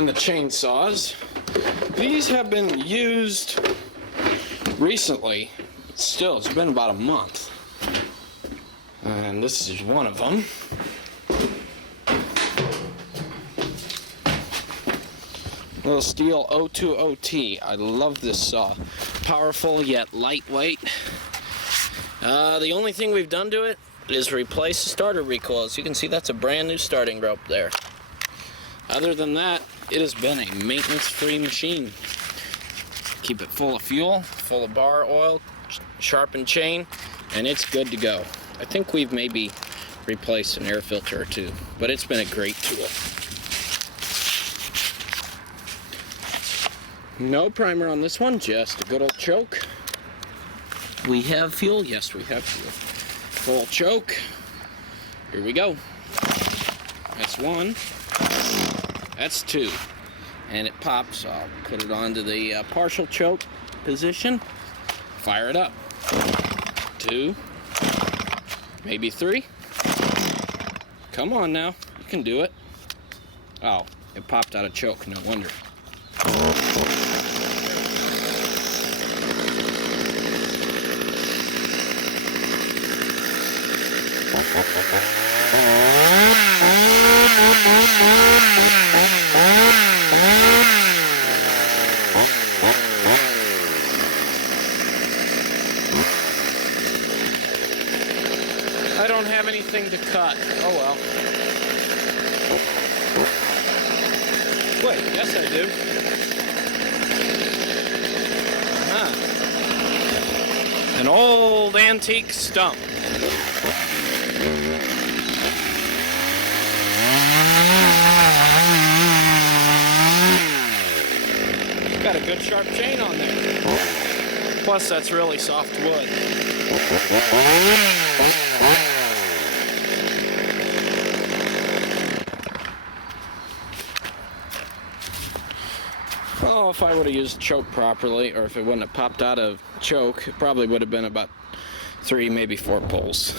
and the chainsaws. These have been used recently. Still, it's been about a month. And this is one of them. Little Stihl 020T. I love this saw. Powerful yet lightweight. The only thing we've done to it is replace the starter recoil. As you can see, that's a brand new starting rope there. Other than that, it has been a maintenance-free machine. Keep it full of fuel, full of bar oil, sharpened chain, and it's good to go. I think we've maybe replaced an air filter or two, but it's been a great tool. No primer on this one, just a good old choke. We have fuel? Yes, we have fuel. Full choke. Here we go. That's one. That's two. And it pops. I'll put it onto the partial choke position. Fire it up. Two. Maybe three. Come on now. You can do it. Oh, it popped out of choke. No wonder. I don't have anything to cut. Oh well. Wait, yes I do. An old antique stump. Got a good sharp chain on there. Plus that's really soft wood. Well, if I would have used choke properly, or if it wouldn't have popped out of choke, it probably would have been about 3, maybe 4 pulls.